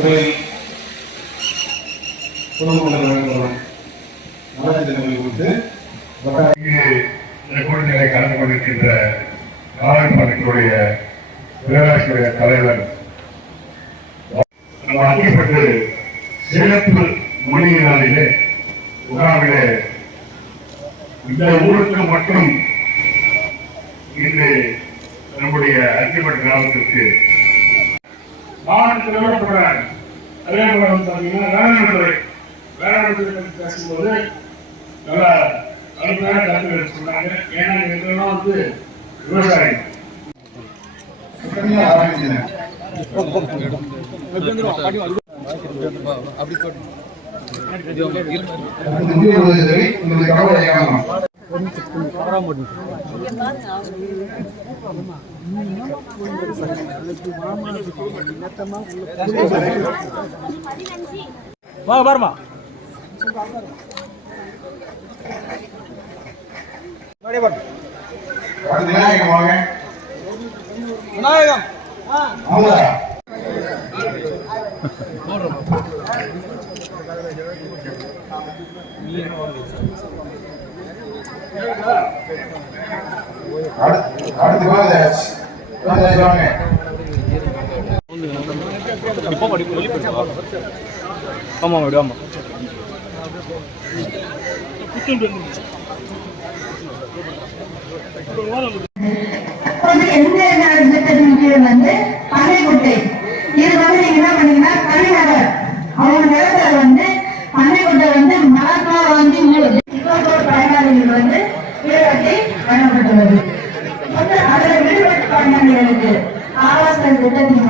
Shri hello வளர்ச்சித்துறையின் நலத்திட்டங்களை இந்த கூட்டத்திலே கலந்து கொண்டிருக்கின்ற நாராயணபுரத்தினுடைய பேராசிரியருடைய தலைவர் நம்ம அங்கப்பட்டு சிறப்பு மொழியினாலே இந்த ஊருக்கு மட்டும் இன்று நம்முடைய அத்திப்பட்டு கிராமத்திற்கு மாவட்டத்தில் அதே போல பார்த்தீங்கன்னா பார்த்தீங்கன்னா வேளாண்மை வேளாண்மை பற்றி பேசும்போது நல்லா அருமையான கருத்துக்கள் சொன்னாங்க. ஏன்னா எங்கெல்லாம் வந்து விவசாயி சுகன்யா பாருமா விநாயகம் அடுத்து வாங்க ஆமா மேடம் ஆமா. எந்த இது வந்து நீங்க என்ன பண்ணீங்கன்னா தலைநகர் அவங்க நிலத்துல வந்து பண்ணைக்குட்டை வந்து மலாத்மா காந்தி இருபத்தோரு வந்து வீடுகட்டி வழங்கப்பட்டுள்ளது அதில் விடுபட்டு பயனாளிகளுக்கு ஆவாச திட்டத்தின்